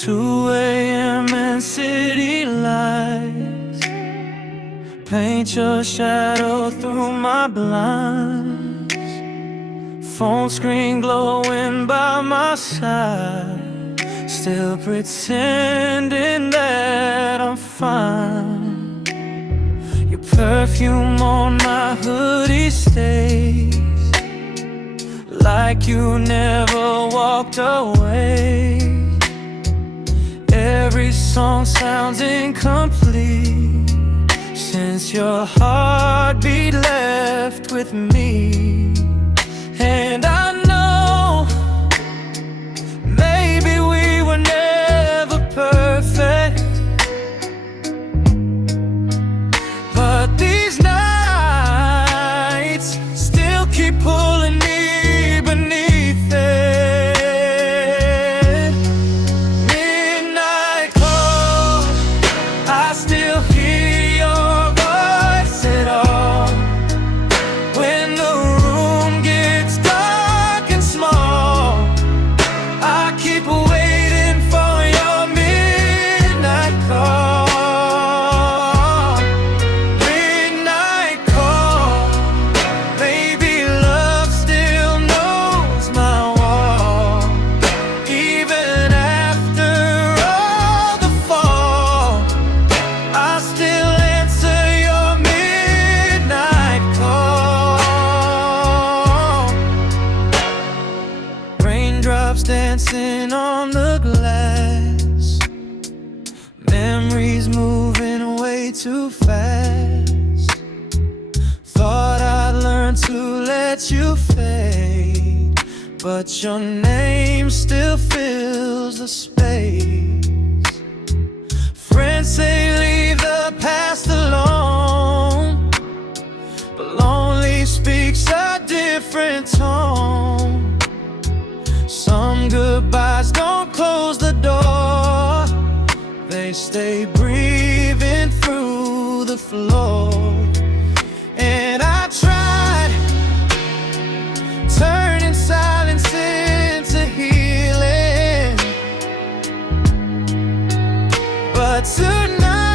2 a.m. and city lights paint your shadow through my blinds. Phone screen glowing by my side, still pretending that I'm fine. Your perfume on my hoodie stays like you never walked away. Every song sounds incomplete since your heartbeat left with me. And I know maybe we were never perfect, but these nights still keep pulling me beneath it. Midnight call, I still hear your voice at all. When the room gets dark and small, I keep waiting for your midnight call. Midnight call, baby, love still knows my wall. Even after all the fall, I still answer your midnight call. Raindrops dancing on the glass, memories moving way too fast. Thought I'd learn to let you fade, but your name still fills the space. Friends say leave the past alone, but lonely speaks a different tone. Some goodbyes don't close the door, they stay breathing through the floor. And I tried turning silence into healing, but tonight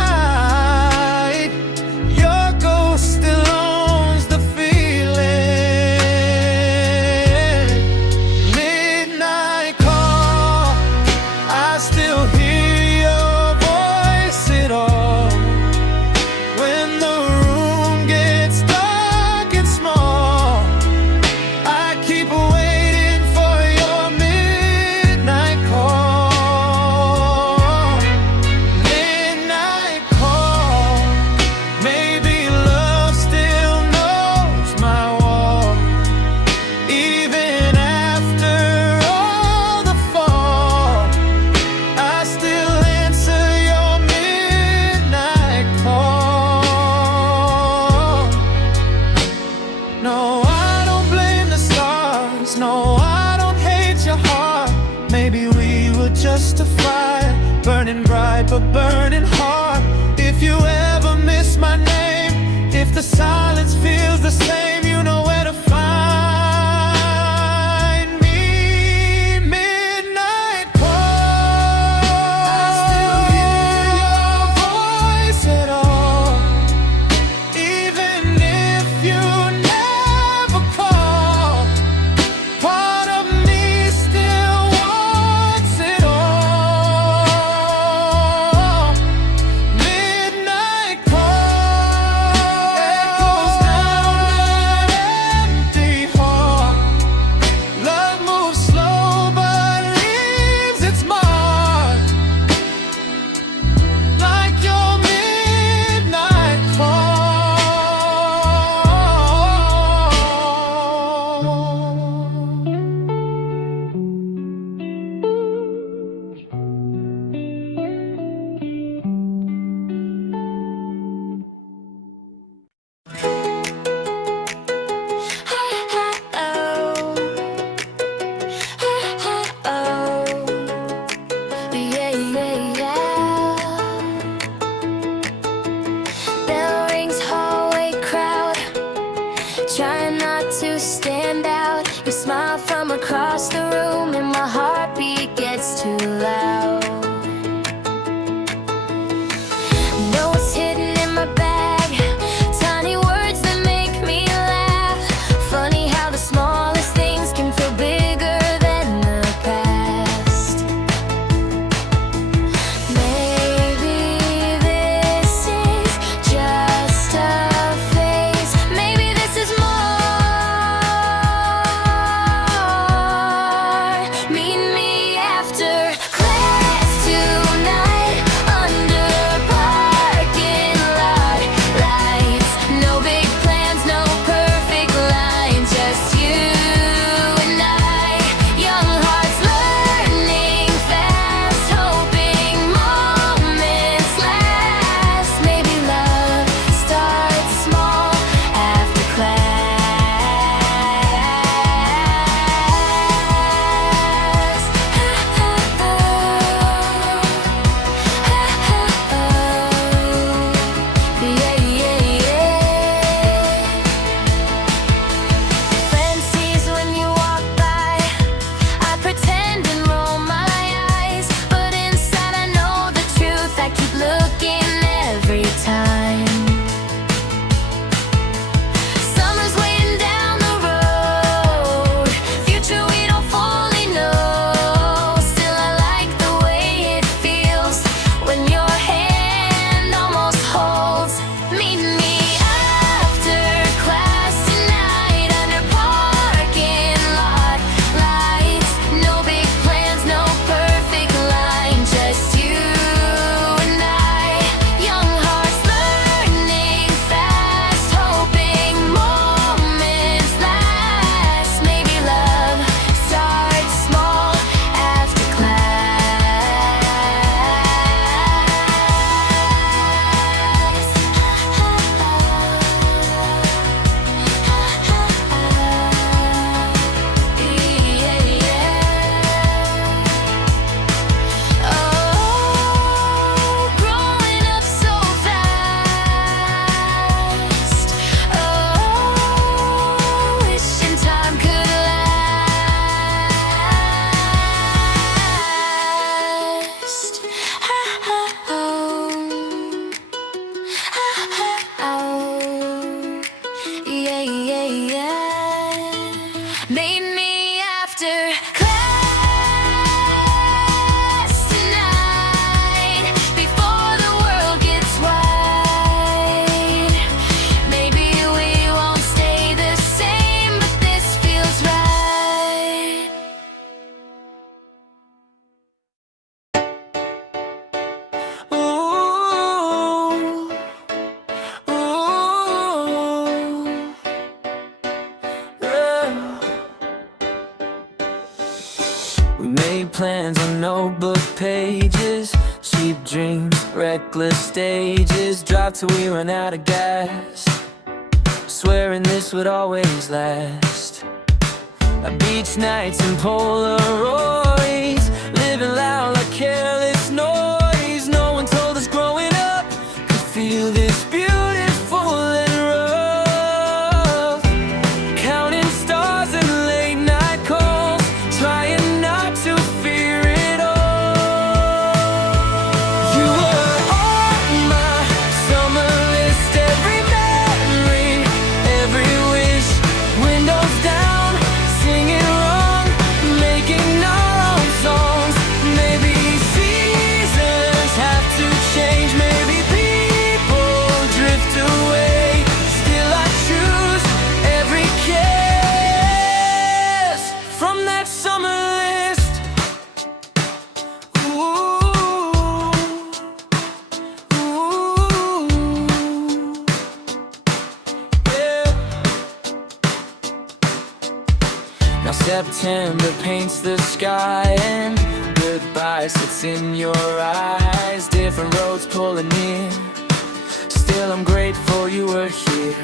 your ghost still owns the feeling. Midnight call, I still hear your voice at all. When the plans on notebook pages, cheap dreams, reckless stages, drive till we run out of gas, swearing this would always last. Beach nights and Polaroids, living loud like careless noise. No one told us growing up could feel this beautiful and rough. Counting stars and late night calls, trying not to fear it all. You were on my summer list, every memory, every wish, windows down, singing wrong, making our own songs. Maybe seasons have to change, maybe people drift away. Still I choose every kiss from that summer list. Ooh, ooh, yeah. Now September paints the sky and goodbye sits in your eyes. Different roads pulling near, still I'm grateful you were here.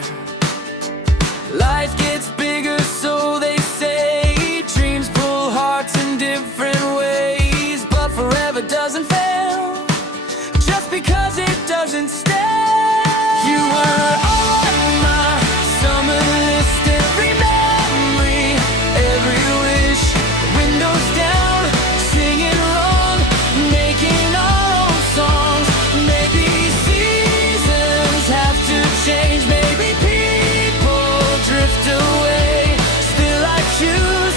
Life gets bigger, so they say. Dreams pull hearts in different ways, but forever doesn't fail just because it doesn't stay. You were on my summer list, every memory, every wish, windows down, singing wrong, making our own songs. Maybe seasons have to change, maybe people drift away. Still I choose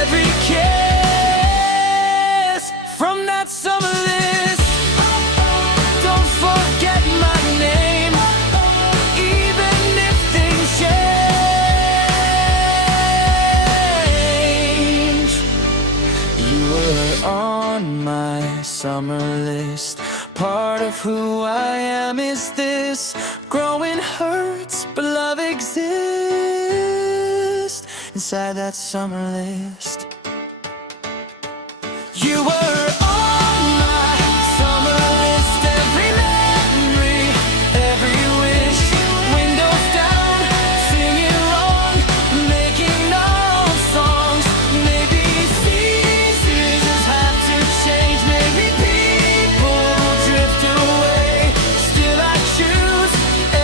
every kiss from that summer list. Don't forget my name, even if things change. You were on my summer list. Part of who I am is this. Growing hurts, but love exists inside that summer list. You were on my summer list, every memory, every wish, windows down, singing wrong, making our own songs. Maybe seasons have to change, maybe people drift away. Still I choose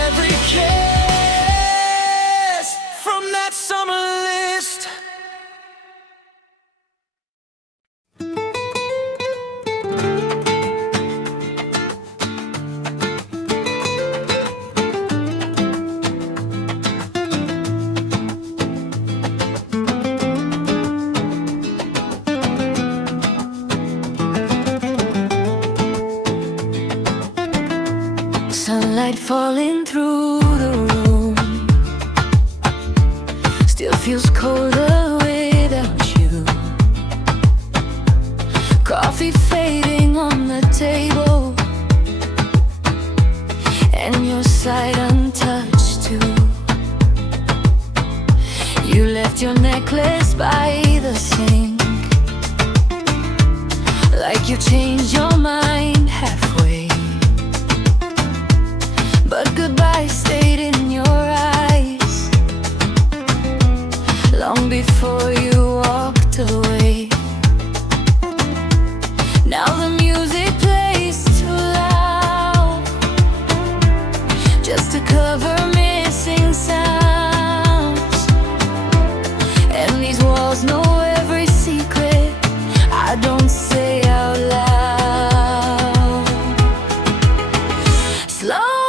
every kiss from that summer list. Sunlight falling through the room, still feels colder without you. Coffee fading on the table, and your side untouched too. You left your necklace by the sink, like you changed your mind halfway. But goodbye stayed in your eyes long before you walked away. Now the music plays too loud, just to cover missing sounds. And these walls know every secret I don't say out loud. Slow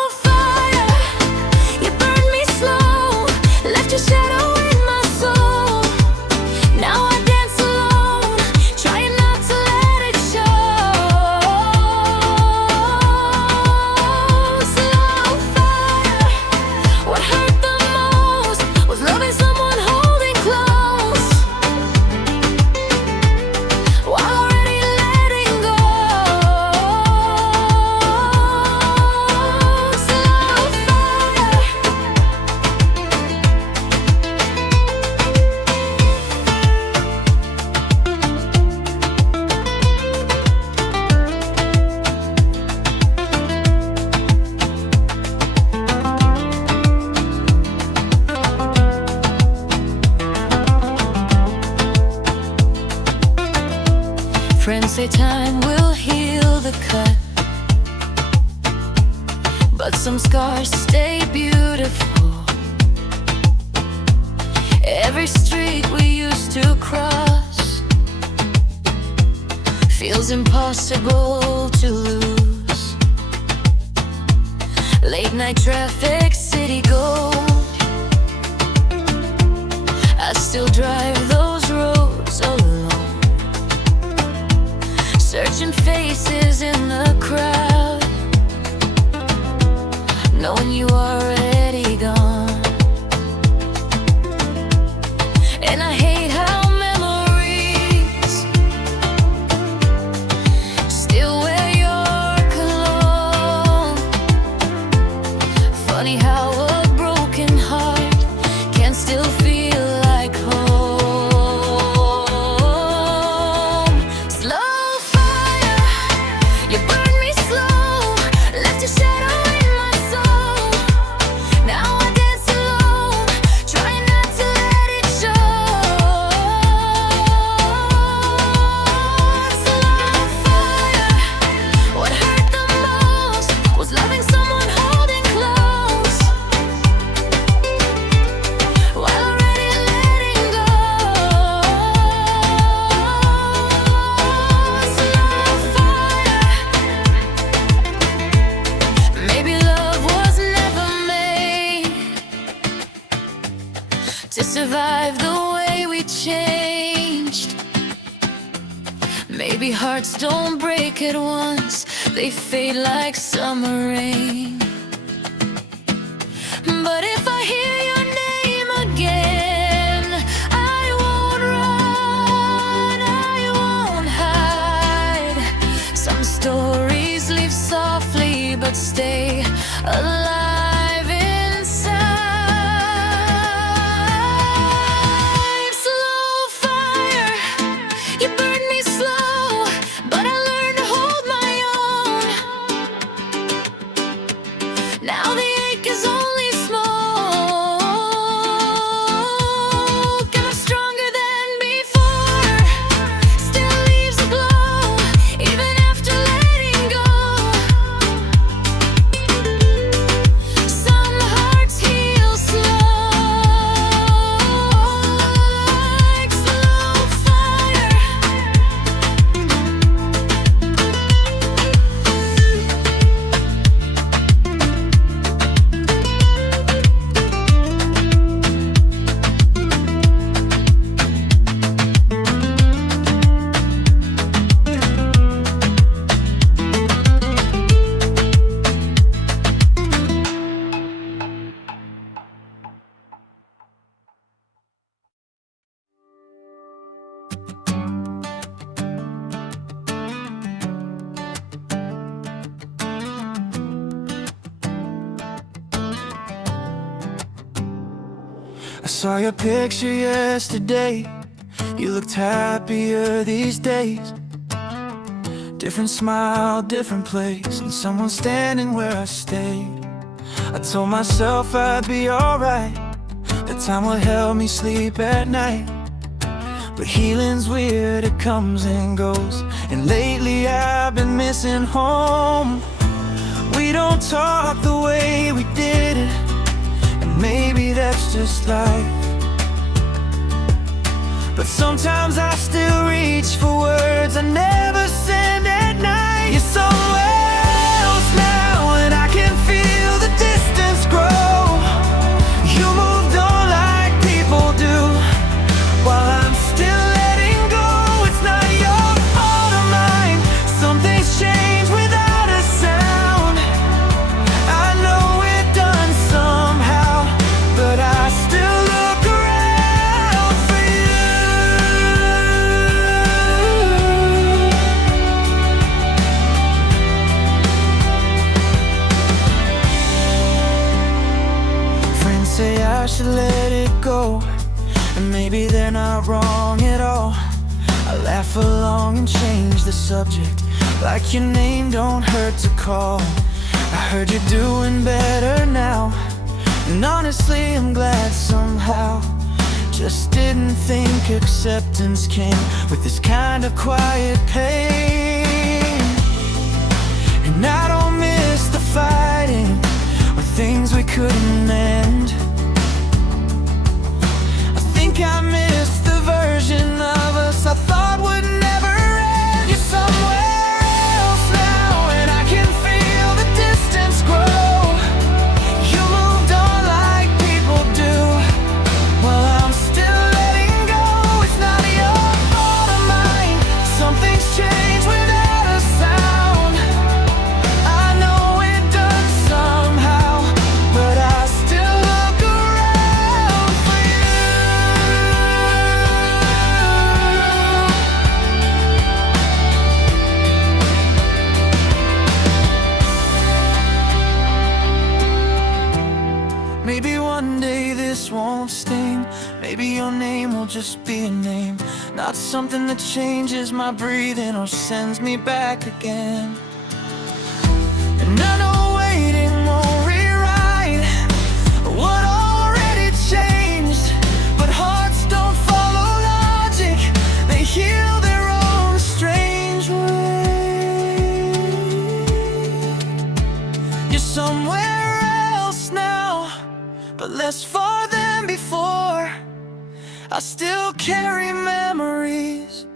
shadow in my soul. Now I dance alone, trying not to let it show. Slow fire, what hurt the say time will heal the cut, but some scars stay beautiful. Every street we used to cross feels impossible to lose. Late night traffic, city gold, I still drive those roads alone, searching faces in the crowd, knowing you are already gone. And I hate how memories still wear your cologne. Funny how a broken heart can still feel like home. Slow fire, you burn me slow, left your shadow in my soul. Now I dance alone, trying not to let it show. Slow fire, what hurt the most was loving someone holding close, while already letting go. Slow fire, maybe love was never made to survive the way we changed. Maybe hearts don't break at once, they fade like summer rain. But if I hear your name again, I won't run, I won't hide. Some stories leave softly but stay alive inside. Slow fire, you burn me slow, but I learned to hold my own. Now the ache is only smoke, and I'm stronger than before. Still leaves a glow, even after letting go. Some hearts heal slow, like slow fire. I saw your picture yesterday. You looked happier these days. Different smile, different place, and someone standing where I stayed. I told myself I'd be alright, that time would help me sleep at night. But healing's weird, it comes and goes, and lately I've been missing home. We don't talk the way we did it, and maybe that's just life. But sometimes I still reach for words I never send at night. You're somewhere else now, and I can feel the distance grow. You moved on like people do, while I'm still letting go. It's not your fault or mine. Some things change without a sound. I know we're done somehow, but I still look around for you. Friends say I should let it go, and maybe they're not wrong at all. I laugh along and change the subject, like your name don't hurt to call. I heard you're doing better now, and honestly I'm glad somehow. Just didn't think acceptance came with this kind of quiet pain. And I don't miss the fighting or things we couldn't mend. I think I miss the version of us I thought would never end. You're somewhere else now, and I can feel the distance grow. You moved on like people do, while I'm still letting go. It's not your fault or mine. Something's changed without a sound. I know it does somehow, but I still look around for you. Maybe one day this won't sting. Maybe your name will just be a name, not something that changes my breathing or sends me back again. And I know waiting won't rewrite what already changed, but hearts don't follow logic, they heal their own strange way. You're somewhere else now, but less far than before. I still carry memories,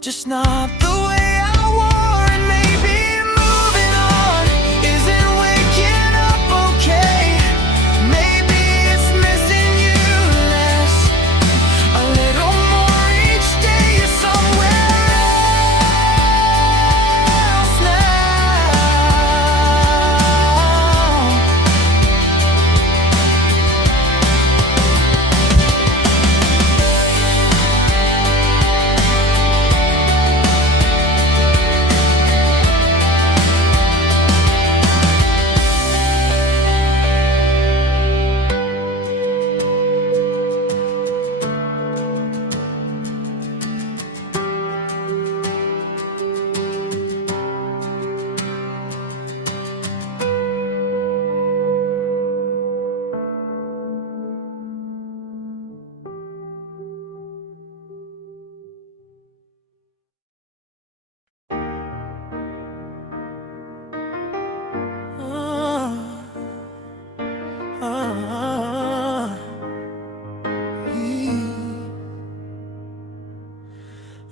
just not the way I wore. And maybe moving on isn't waking up okay. Maybe it's missing you less, a little more each day. You're somewhere else now.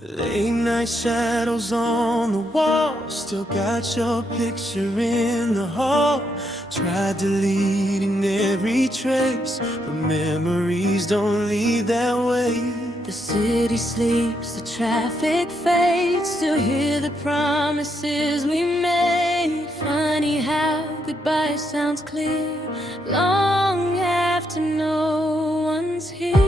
Late night shadows on the wall, still got your picture in the hall. Tried deleting every trace, but memories don't leave that way. The city sleeps, the traffic fades. Still hear the promises we made. Funny how goodbye sounds clear long after no one's here.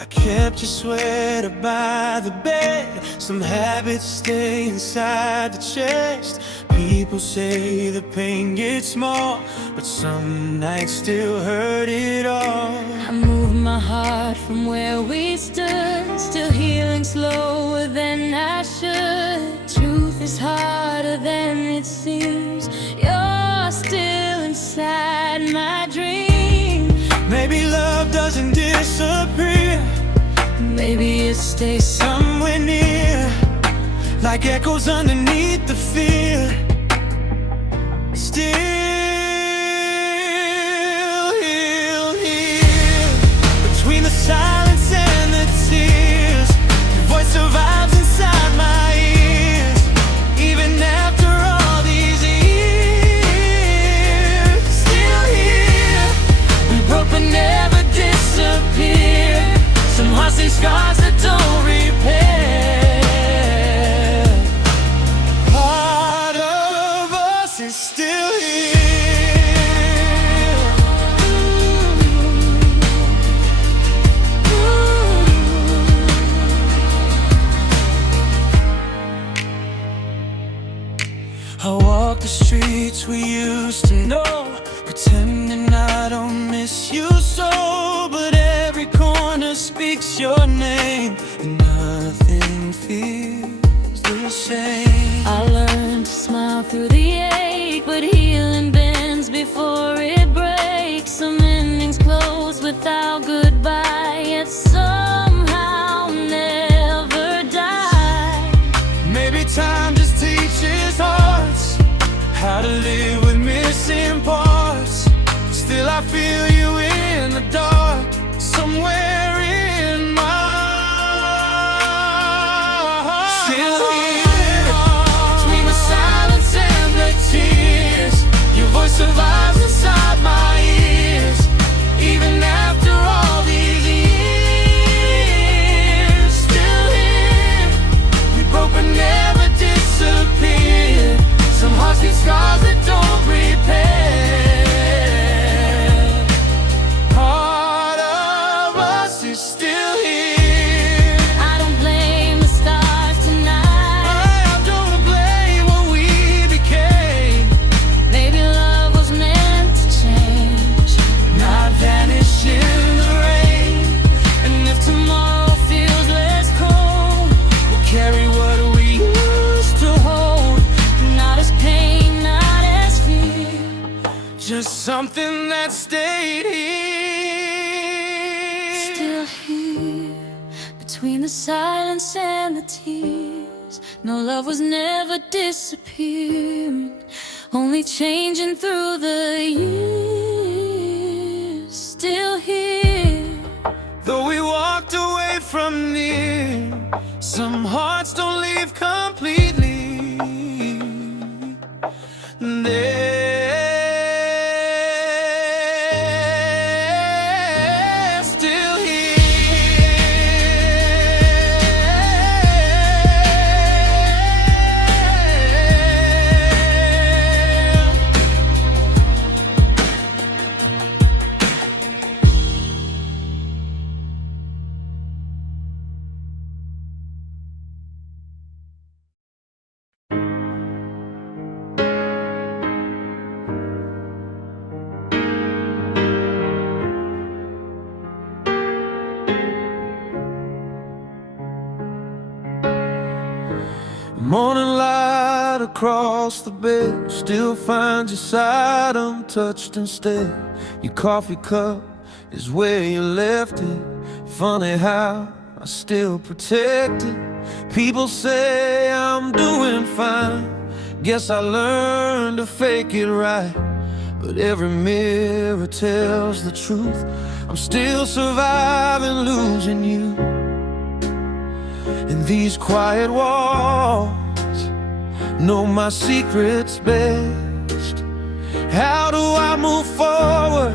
I kept your sweater by the bed. Some habits stay inside the chest. People say the pain gets small, but some nights still hurt it all. I moved my heart from where we stood, still healing slower than I should. Truth is harder than it seems. You're still inside my dream. Maybe love doesn't disappear, Maybe it stays somewhere near, like echoes underneath the fear. Still he'll hear between the silence and the tears. Your voice survives inside my ears, even after all these years. Still here, we broke but never disappear. Some hearts leave scars that don't repair. Part of us is still here. I walk the streets we used to know, pretending I don't miss you so. But every corner speaks your name, and nothing feels the same. I learned to smile through the ache, but healing bends before it breaks. Some endings close without goodbye, yet somehow never die. Maybe time just teaches hearts how to live with missing parts. Still I feel you in the dark, somewhere in my heart. Still here, between the silence and the tears, your voice survives inside my ears. Even after all these years, still here, we broke but never disappeared. Some hearts need scars that don't repair. Part of us is still here. I don't blame the stars tonight. I don't blame what we became. Maybe love was meant to change, Not vanish in the rain. And if tomorrow feels less cold, we'll carry what we used to hold. not as pain, not as fear. Just something that stayed here. Still here, between the silence and the tears. No, love was never disappearing, only changing through the years. Still here, Though we walked away from near, some hearts don't leave completely. They're still here. Morning light across the bed still finds your side untouched instead. Your coffee cup is where you left it. Funny how I still protect it. People say I'm doing fine. Guess I learned to fake it right. But every mirror tells the truth. I'm still surviving losing you. And these quiet walls know my secrets best. How do I move forward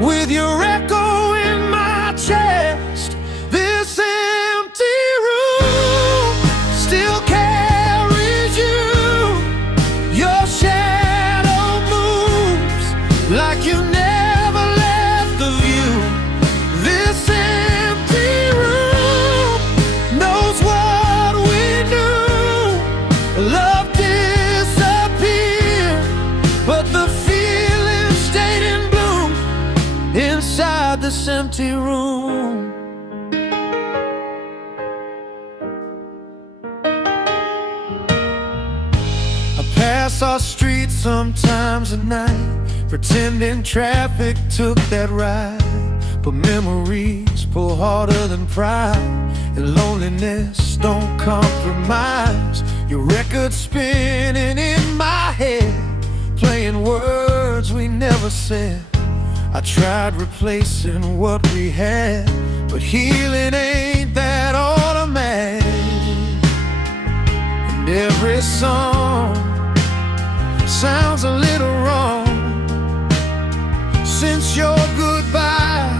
with your echo in my chest? This empty room still carries you. Your shadow moves like you never left the view. This empty room knows what we knew. Love disappeared, but the feeling stayed in bloom inside this empty room. I pass our street sometimes at night, pretending traffic took that ride. But memories pull harder than pride, and loneliness don't compromise. Your record spinning in my head, playing words we never said. I tried replacing what we had, but healing ain't that automatic. And every song sounds a little wrong since your goodbye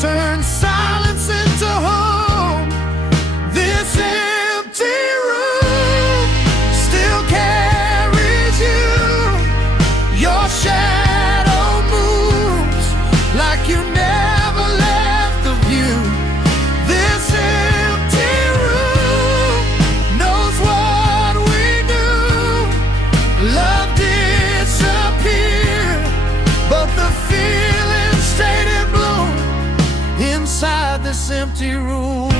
turned silence into home. This empty room still carries you. Your shadow moves like you never left the view. This empty room knows what we knew. Love disappeared, but the feeling stayed in bloom inside this empty room.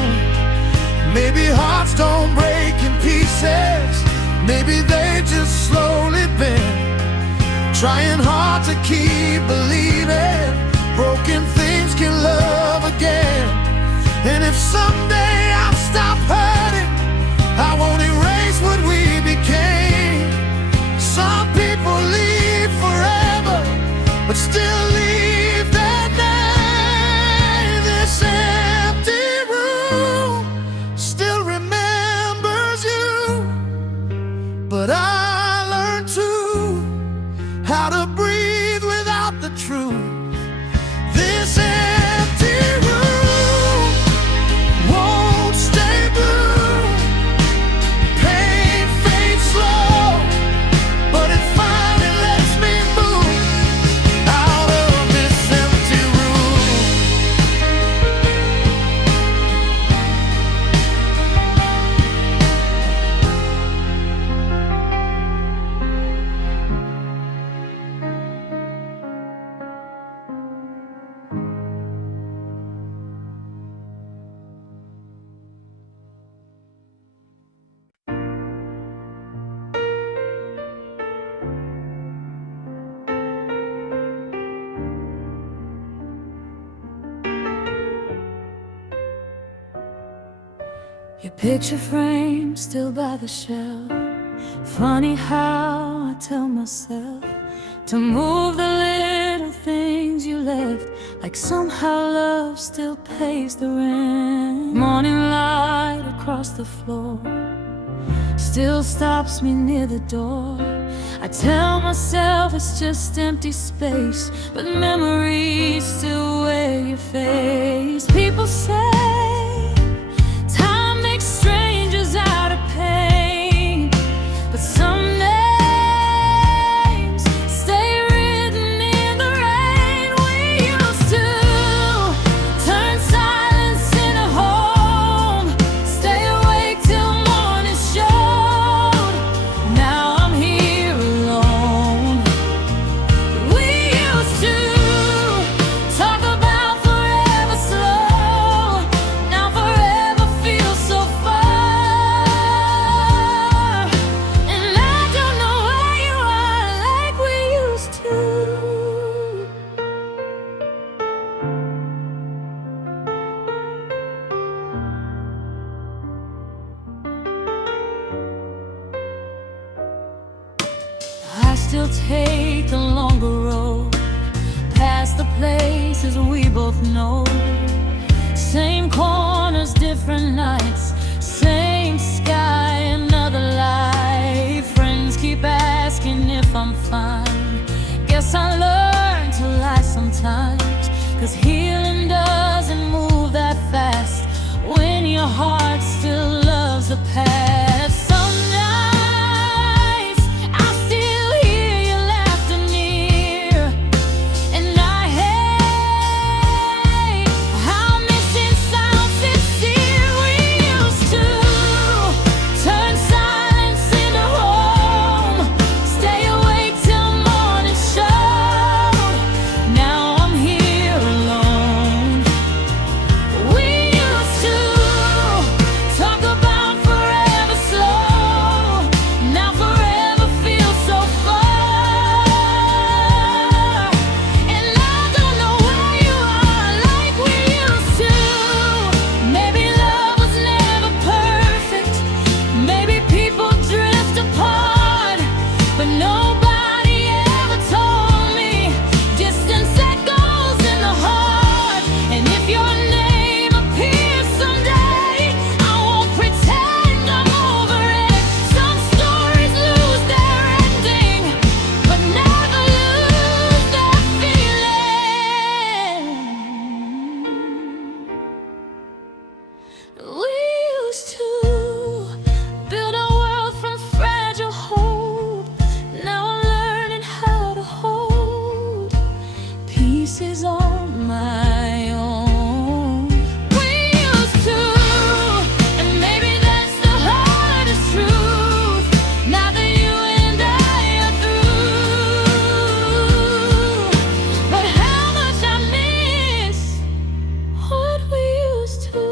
Maybe hearts don't break in pieces, maybe they just slowly bend, trying hard to keep believing broken things can love again. And if someday I stop hurting, I won't erase what we became. Some people leave forever, but still leave their name. This empty room still remembers you, but I learned too how to breathe without the truth. This empty room won't stay blue. Pain fades slow, but it finally lets me move out of this empty room. Your picture frame still by the shelf. Funny how I tell myself to move the little things you left, like somehow love still pays the rent. Morning light across the floor still stops me near the door. I tell myself it's just empty space, but memories still wear your face. People say strangers out of pain, but some names stay written in the rain. We used to turn silence into home, stay awake till morning showed. Now I'm here alone. We used to talk about forever slow, now forever feels so still take the longer road, past the places we both know. Same corners, different nights, same sky, another life. Friends keep asking if I'm fine. Guess I learned to lie sometimes, 'cause healing doesn't move that fast when your heart still loves the past. Some nights I still hear your laughter near, and I hate how missing sounds sincere. We used to turn silence into home, stay awake till morning showed. Now I'm here alone. We used to talk about forever slow, now forever feels so far. And I don't know where you are like we used to. Maybe love was never perfect, maybe people drift apart, but nobody ever told me distance echoes in the heart. And if your name appears someday, I won't pretend I'm over it. Some stories lose their ending, but never lose their feeling. We used to build a world from fragile hope. Now I'm learning how to hold pieces on my own. We used to, and maybe that's the hardest truth, now that you and I are through. But how much I miss what we used to.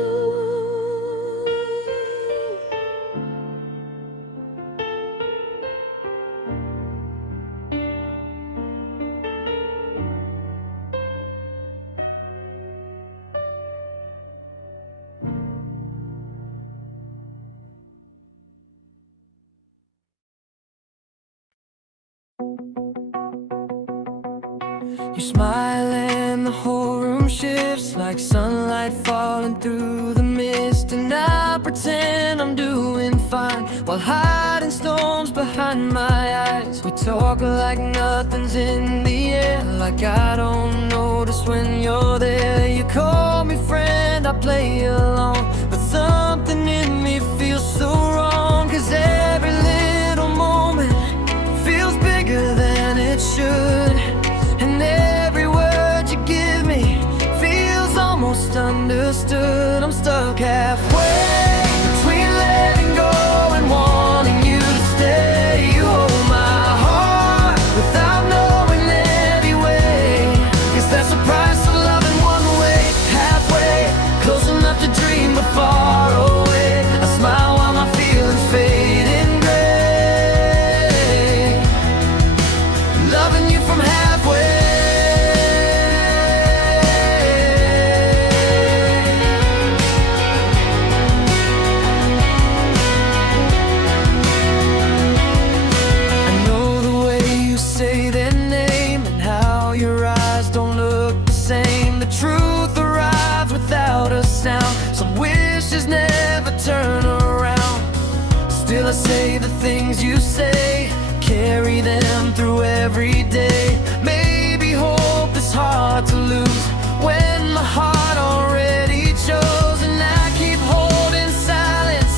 smile and the whole room shifts like sunlight falling through the mist. And I pretend I'm doing fine while hiding storms behind my eyes. We talk like nothing's in the air, like I don't notice when you're there. You call me friend, I play along, but something in me feels so wrong. 'Cause every little moment feels bigger than it should, and every word you give me feels almost understood. I'm stuck halfway between letting go and wanting you to stay. You hold my heart without knowing anyway, 'cause that's the price of loving one way. Halfway, close enough to dream but far away. I smile while my feelings fade in gray, loving you from halfway. I know the way you say their name and how your eyes don't look the same. The truth arrives without a sound. Some wishes never turn around. Still I say the things you say, carry them through every day. Maybe hope is hard to lose when my heart already chose. And I keep holding silence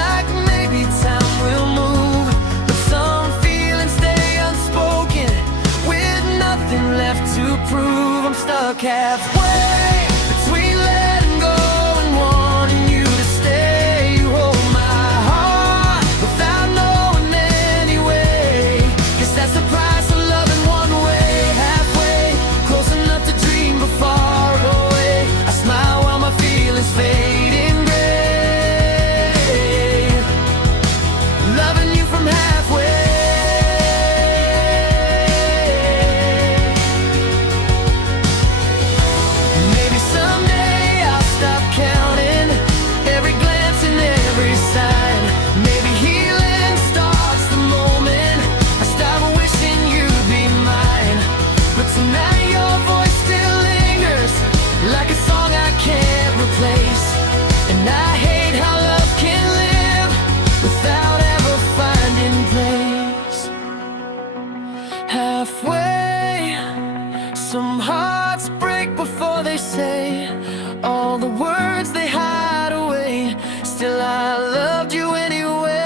like maybe time will move, but some feelings stay unspoken with nothing left to prove. I'm stuck halfway between letting go and wanting you to stay. You hold my heart without knowing anyway, 'cause that's the price of loving one way. Halfway, close enough to dream but far away. I smile while my feelings fade in gray, loving you from halfway. Maybe someday I'll stop counting every glance and every sign. Maybe healing starts the moment I start wishing you'd be mine. But tonight your voice still lingers like a song I can't replace. And I hate how love can live without ever finding place. Halfway, some hearts break before they say all the words they hide away. Still I loved you anyway.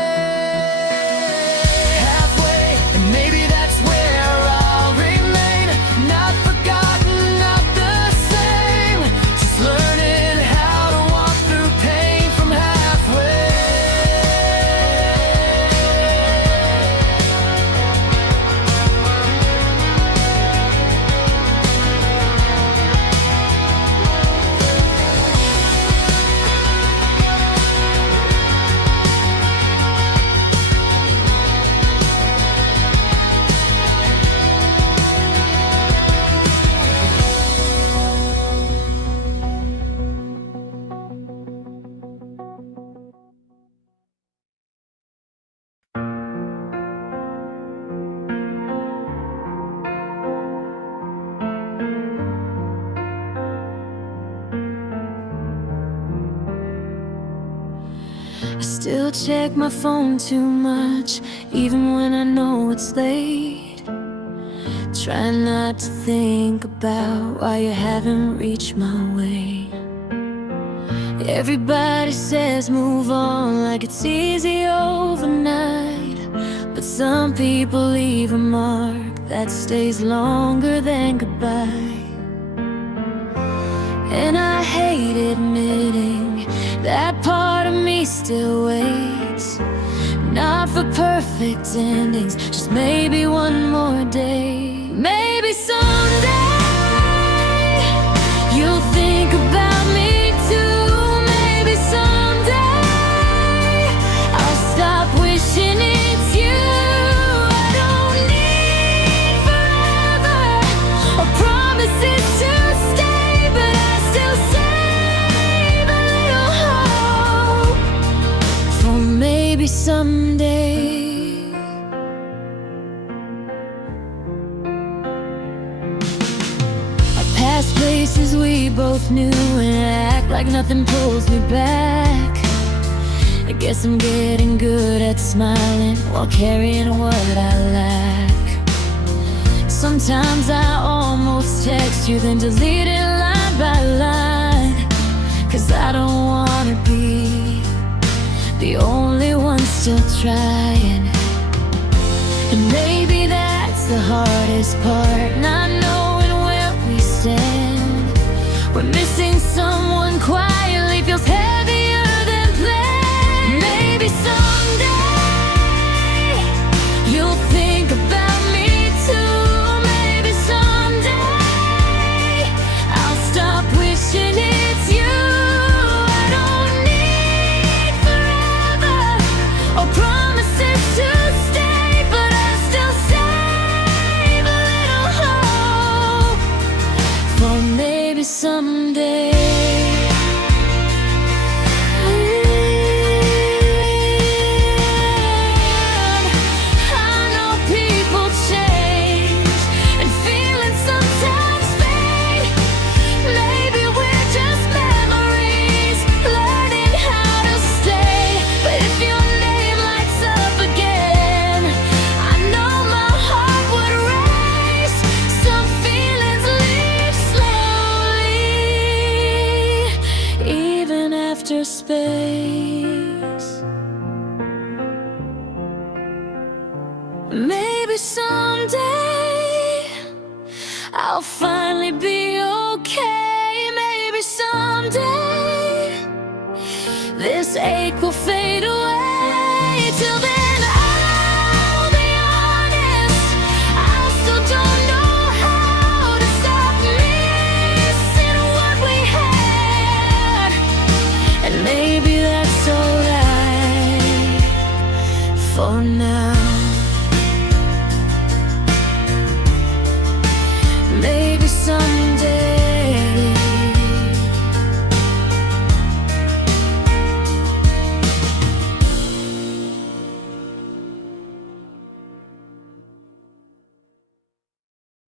Halfway, and maybe that's where I'll remain. Not forgotten, not the same. Just learning how to walk through pain from halfway. I still check my phone too much, even when I know it's late. Try not to think about why you haven't reached my way. Everybody says move on like it's easy overnight, but some people leave a mark that stays longer than goodbye. And I hate admitting that part of me still waits, not for perfect endings, just maybe one more day. Maybe someday you'll think about me too. Maybe someday I'll stop wishing it's you. I don't need forever or promises to stay, but I still save a little hope for maybe someday. both new and act like nothing pulls me back. I guess I'm getting good at smiling while carrying what I lack. Sometimes I almost text you, then delete it line by line, 'cause I don't wanna be the only one still trying. And maybe that's the hardest part, not knowing where we stand. We're missing someone quietly, feels heavier than planned. Maybe someday you'll think about me too. Maybe someday I'll stop wishing it's you. I don't need forever or promises to stay, but I still save a little hope for maybe someday. I know people change and feelings sometimes fade. Maybe we're just memories learning how to stay. But if your name lights up again, I know my heart would race. Some feelings leave slowly, even after space. Maybe someday I'll finally be okay. Maybe someday this ache will fade